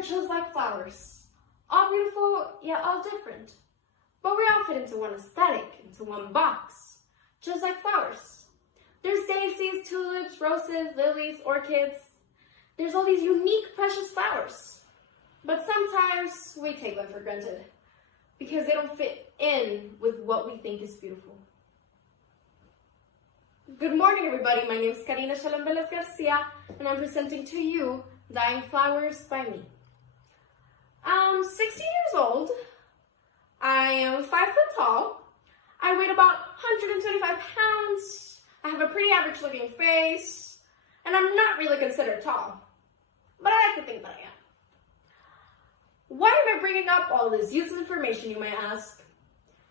They're just like flowers. All beautiful, yet all different. But we all fit into one aesthetic, into one box. Just like flowers. There's daisies, tulips, roses, lilies, orchids. There's all these unique, precious flowers. But sometimes we take them for granted because they don't fit in with what we think is beautiful. Good morning, everybody. My name is Shalem Velez, and I'm presenting to you Dying Flowers by me. I'm 16 years old. I am 5 foot tall. I weigh about 125 pounds. I have a pretty average looking face, and I'm not really considered tall, but I like to think that I am. Why am I bringing up all this useless information, you might ask?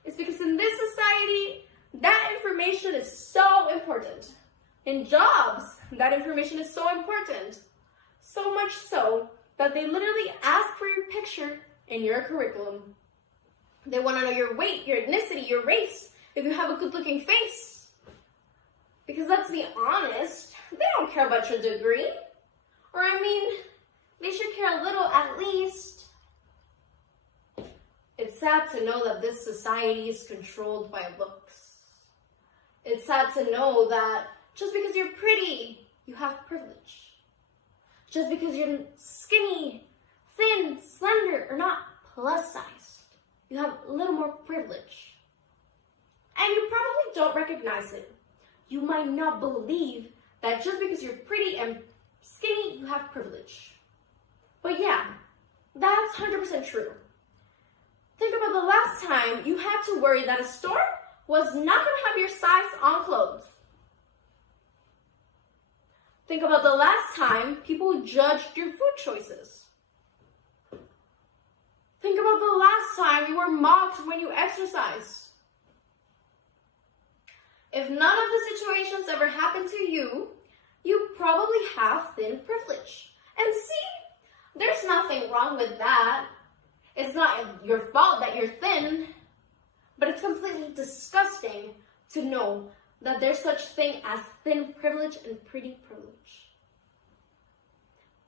It's because in this society, that information is so important. In jobs, that information is so important. So much so that they literally ask for your picture in your curriculum. They want to know your weight, your ethnicity, your race, if you have a good-looking face. Because let's be honest, they don't care about your degree. Or they should care a little at least. It's sad to know that this society is controlled by looks. It's sad to know that just because you're pretty, you have privilege. Just because you're skinny, thin, slender, or not plus-sized, you have a little more privilege. And you probably don't recognize it. You might not believe that just because you're pretty and skinny, you have privilege. But yeah, that's 100% true. Think about the last time you had to worry that a store was not going to have your size on clothes. Think about the last time people judged your food choices. Think about the last time you were mocked when you exercised. If none of the situations ever happened to you, you probably have thin privilege. And see, there's nothing wrong with that. It's not your fault that you're thin, but it's completely disgusting to know that there's such thing as thin privilege and pretty privilege.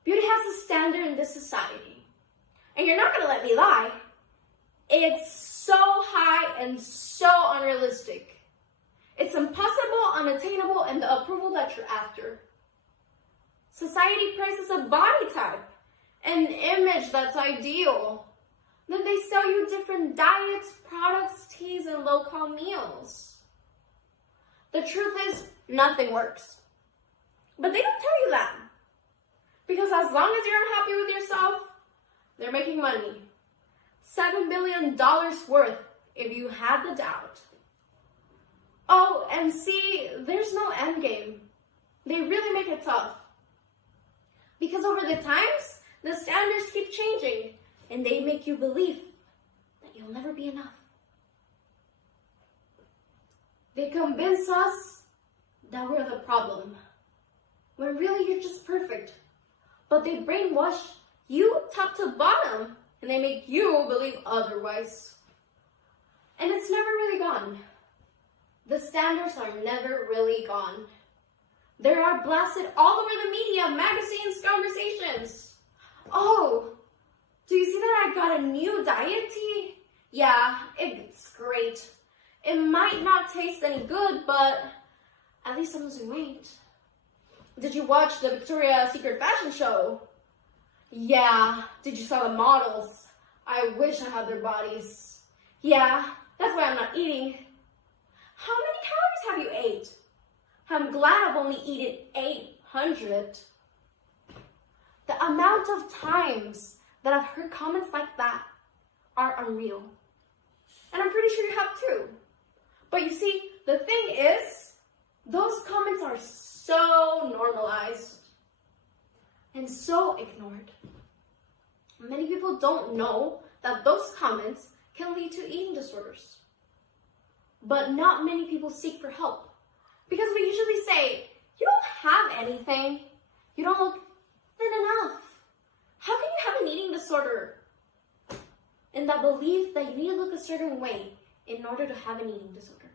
Beauty has a standard in this society, and you're not going to let me lie. It's so high and so unrealistic. It's impossible, unattainable, and the approval that you're after. Society praises a body type, an image that's ideal. Then they sell you different diets, products, teas, and low-carb meals. The truth is, nothing works. But they don't tell you that. Because as long as you're unhappy with yourself, they're making money. $7 billion worth if you had the doubt. Oh, and see, there's no end game. They really make it tough. Because over the times, the standards keep changing. And they make you believe that you'll never be enough. They convince us that we're the problem, when really you're just perfect. But they brainwash you top to bottom, and they make you believe otherwise. And it's never really gone. The standards are never really gone. They are blasted all over the media, magazines, conversations. Oh, do you see that I got a new diet tea? Yeah, it's great. It might not taste any good, but at least I'm losing weight. Did you watch the Victoria's Secret fashion show? Yeah. Did you saw the models? I wish I had their bodies. Yeah, that's why I'm not eating. How many calories have you ate? I'm glad I've only eaten 800. The amount of times that I've heard comments like that are unreal. And I'm pretty sure you have too. But you see, the thing is, those comments are so normalized and so ignored. Many people don't know that those comments can lead to eating disorders. But not many people seek for help. Because we usually say, you don't have anything. You don't look thin enough. How can you have an eating disorder? And that belief that you need to look a certain way in order to have an eating disorder.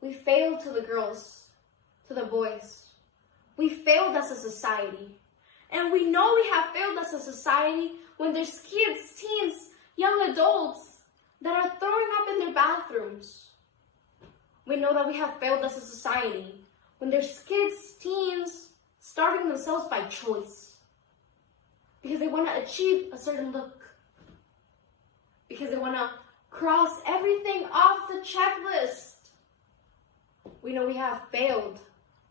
We failed to the girls, to the boys. We failed as a society. And we know we have failed as a society when there's kids, teens, young adults that are throwing up in their bathrooms. We know that we have failed as a society when there's kids, teens, starving themselves by choice. Because they want to achieve a certain look. Because they want to cross everything off the checklist. We know we have failed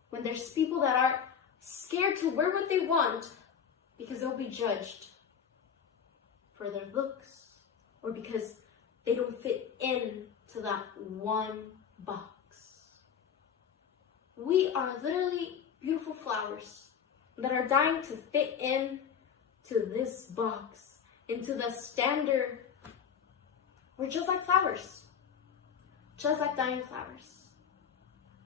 when there's people that are scared to wear what they want because they'll be judged for their looks or because they don't fit in to that one box. We are literally beautiful flowers that are dying to fit in to this box, into the standard. We're just like flowers, just like dying flowers.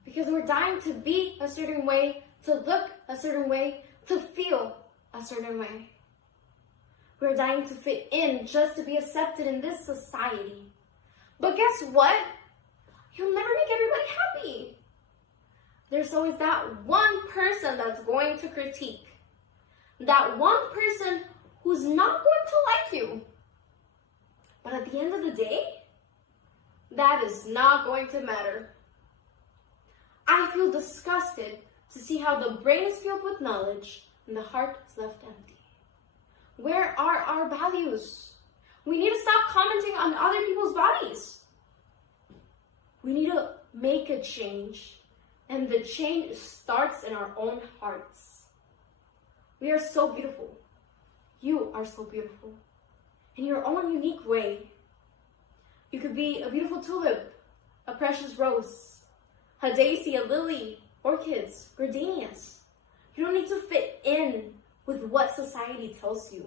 Because we're dying to be a certain way, to look a certain way, to feel a certain way. We're dying to fit in just to be accepted in this society. But guess what? You'll never make everybody happy. There's always that one person that's going to critique. That one person who's not going to like you. But at the end of the day, that is not going to matter. I feel disgusted to see how the brain is filled with knowledge and the heart is left empty. Where are our values? We need to stop commenting on other people's bodies. We need to make a change, and the change starts in our own hearts. We are so beautiful. You are so beautiful. In your own unique way. You could be a beautiful tulip, a precious rose, a daisy, a lily, orchids, gardenias. You don't need to fit in with what society tells you.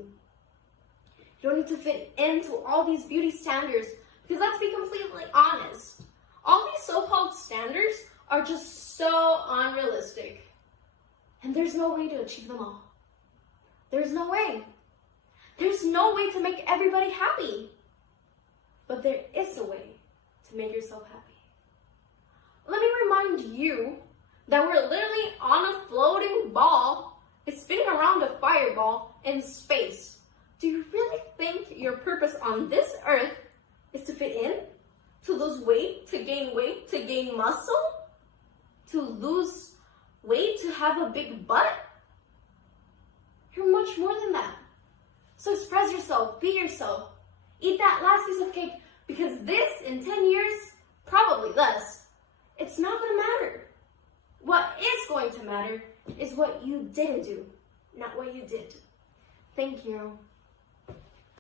You don't need to fit into all these beauty standards because let's be completely honest. All these so-called standards are just so unrealistic. And there's no way to achieve them all. There's no way. There's no way to make everybody happy. But there is a way to make yourself happy. Let me remind you that we're literally on a floating ball. It's spinning around a fireball in space. Do you really think your purpose on this earth is to fit in? To lose weight? To gain muscle? To lose weight? To have a big butt? You're much more than that. So express yourself, be yourself. Eat that last piece of cake because this, in 10 years, probably less, it's not going to matter. What is going to matter is what you didn't do, not what you did. Thank you.